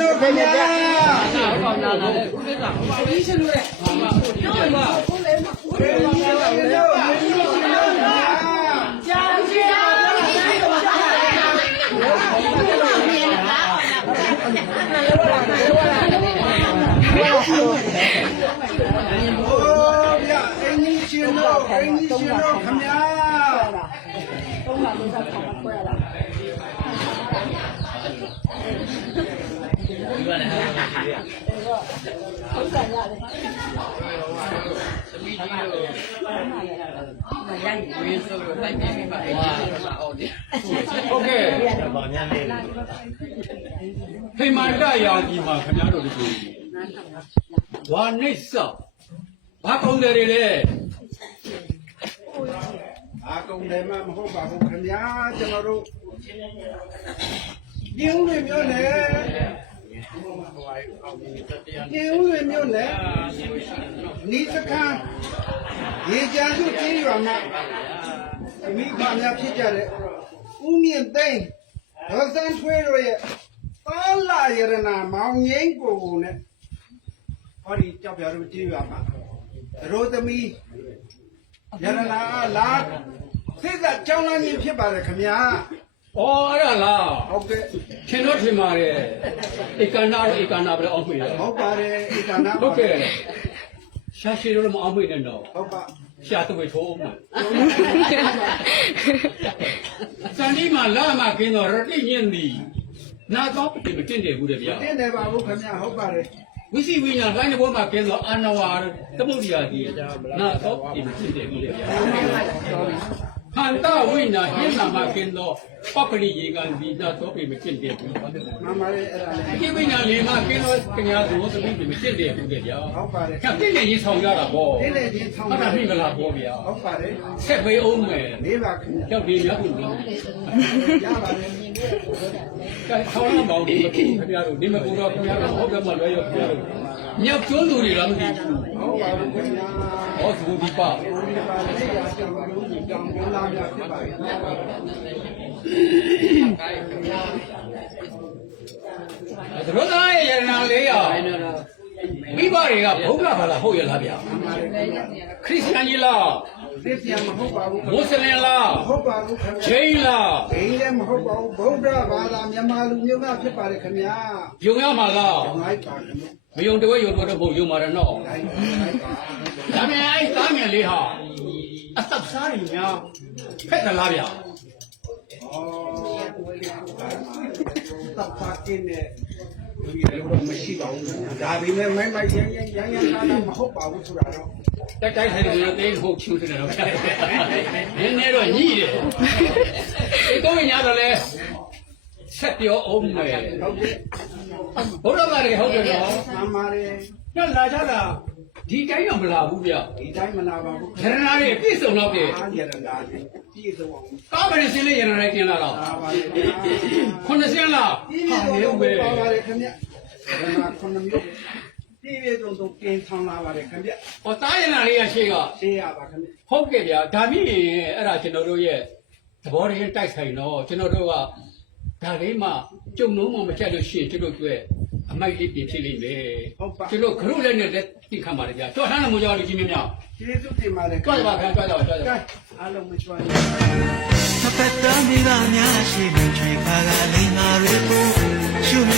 တော့ခင်ဗျာဖေမာရရာကြီးမှာခင်ဗျားတို့ဒီဝါနိစ္စဘာကောင်းတယ်လေအားကုန်တယ်မဟုတ်ပါဘူးခင်ဗျာကျွန်တော်တို့ဒီဦးလေးမျိုးနဲ့ဒီဦးလေးမျိုးနဲ့ဤစခန်းရေကြံစုကျေးရွာမှာမိဘများဖြစ်ကြတဲ့ဦးမြင့်သိန်းဒေါ်စန်းထွေးတို့ရဲ့ပါလာရတနာမောင်ငိမ့်ကိုနဲ့ဟောဒီကြောက်ပြတို့ကျေးရွာမှာရိုသမီးရတနာလာစိတ်ကကြောင်းလန်းကြီးဖြစ်ပါတယ်ခင်ဗျာ။အော်အဲ့ဒါလား။ဟုတ်ကဲ့။ခင်တို့ထင်ပါတယ်။ဧကနာဘယ်အောင်မေးလဲ။ဟုတ်ပါတယ်ဧကနာဟုတ်ကဲ့။ရှာရှိတော့မအောင်မေးနဲ့တော့။ဟုတ်ပါ။ရှာတော့ထိုးမှာ။စန္ဒီမှာလာမှာကင်းတော့ရတိညင်းသည်။နာတော့ပြင်မတင်တယ်ဘူးတဲ့ဗျာ။တင်တယ်ပါဘူးခင်ဗျာဟုတ်ပါတယ်။ဝိစီဝိညာဉ်တိုင်းဘောမှာကင်းတော့အာနဝါသမုဒ္ဒရာကြီးနာတော့ပြင်မတင်တယ်ဘူးတဲ့ဗျာ။ဟန်တာဝိညာဉ်ဟင်းနာမှာကင်းတော့ပပရိယေကန်ဒီနာတော့ပြင်မတင်တယ်ဘူး။မှန်ပါတယ်အဲ့ဒါလေ။ဒီဝိညာဉ်လေးမှာကင်းတော့ခင်ဗျားတို့သမီးပြင်မတင်တယ်ဘူးတဲ့ဗျာ။ဟုတ်ပါတယ်။ခက်တင်နေရင်ဆောင်ရတာပေါ့။တင်နေရင်ဆောင်ရတာမိမလားပေါ့ဗျာ။ဟုတ်ပါတယ်။ဆက်ပေးအောင်မယ်။လေးပါခင်ဗျာ။ကြောက်ဒီရဘူးလို့ရပါတယ်။ဆောင်းမောင်တို့ခင်ဗျားတို့ဒီမကူတော့ခင်ဗျားတို့ဟုတ်တယ်မလွယ်ရောခင်ဗျားတို့မြောက်ကျွန်းသူတွေတော့မသိဘူး။ဟုတ်ပါဘူးခင်ဗျာ။ဟောသူဒီပါ။ဒီပါလေးရာကြောင့်လုံးကြီးကြောင့်ကျလာများဖြစ်ပါရဲ့။တို့သားရဲ့ရတနာလေးရမိဘတွေကဘုရားဘာလားဟုတ်ရလားဗျာခရစ်ယာန်ကြီးလားသိစရာမဟုတ်ပါဘူးမွတ်စလင်လားဟုတ်ပါဘူးခင်ဗျာဂျိန်းလားဂျိန်းလည်းမဟုတ်ပါဘူးဗုဒ္ဓဘာသာမြန်မာလူမျိုးများဖြစ်ပါတယ်ခင်ဗျာယုံရမှာလားလိုက်ပါခင်ဗျာမယုံတော့ယုံတော့ဘုံယုံမှာတော့ဒါမြန်အဲ့သားမြန်လေးဟာအသက်စားရများဖက်သလားဗျာတပ်ပါကင်းနဲ့ဒီလိုမရှိပါဘူးဒါပေမဲ့မိုင်းမိုင်းရမ်းနာမဟုတ်ပါဘူးဆိုတာတော့တိုက်ဆိုင်တယ်လို့တင်းဟုတ်ချူတယ်တော့နည်းနည်းတော့ညှိတယ်ဒီတော့ညာတော့လဲဆက်ပြောအောင်မယ်ဟုတ်ကဲ့ဘုရားကလည်းဟုတ်တယ်နော်မှန်ပါတယ်ညလာကြတာဒီတိုင်းတော့မလာဘူးဗျဒီတိုင်းမလာပါဘူးရတနာတွေပြည့်စုံတော့တယ်အားရတနာတွေပြည့်စုံအောင်ကားမရင်စင်းလေးရတနာကျင်လာတော့ပါပါတယ်ခုနှစ်စင်းလားပြည့်စုံပဲပါပါတယ်ခင်ဗျရတနာခုနှစ်မျိုးပြည့်စုံတော့ကင်းဆောင်လာပါတယ်ခင်ဗျဟောတားရတနာလေးရရှိကရှင်းရပါခင်ဗျဟုတ်ကဲ့ဗျာဒါမြင့်အဲ့ဒါကျွန်တော်တို့ရဲ့သဘောတရားတိုက်ဆိုင်တော့ကျွန်တော်တို့ကဒါလေးမှကြုံလုံးမှမချက်လို့ရှိရင်ကျွန်တော်တို့အမိုက်လေးပြင်ဖြစ်လိမ့်မယ်ဟုတ်ပါကျွန်တော်ခရုလည်းနဲ့တိခံပါတယ်ဗျာကြောက်ထားတဲ့မကြောက်လို့ကြီးမြများကျေးဇူးတင်ပါတယ်ကြွပါဗျာကြွကြပါအားလုံးမချွားမဖက်တမ်းတွေကများရှိမှချွေခါကလိန်ငါတွေကိုရှုမြ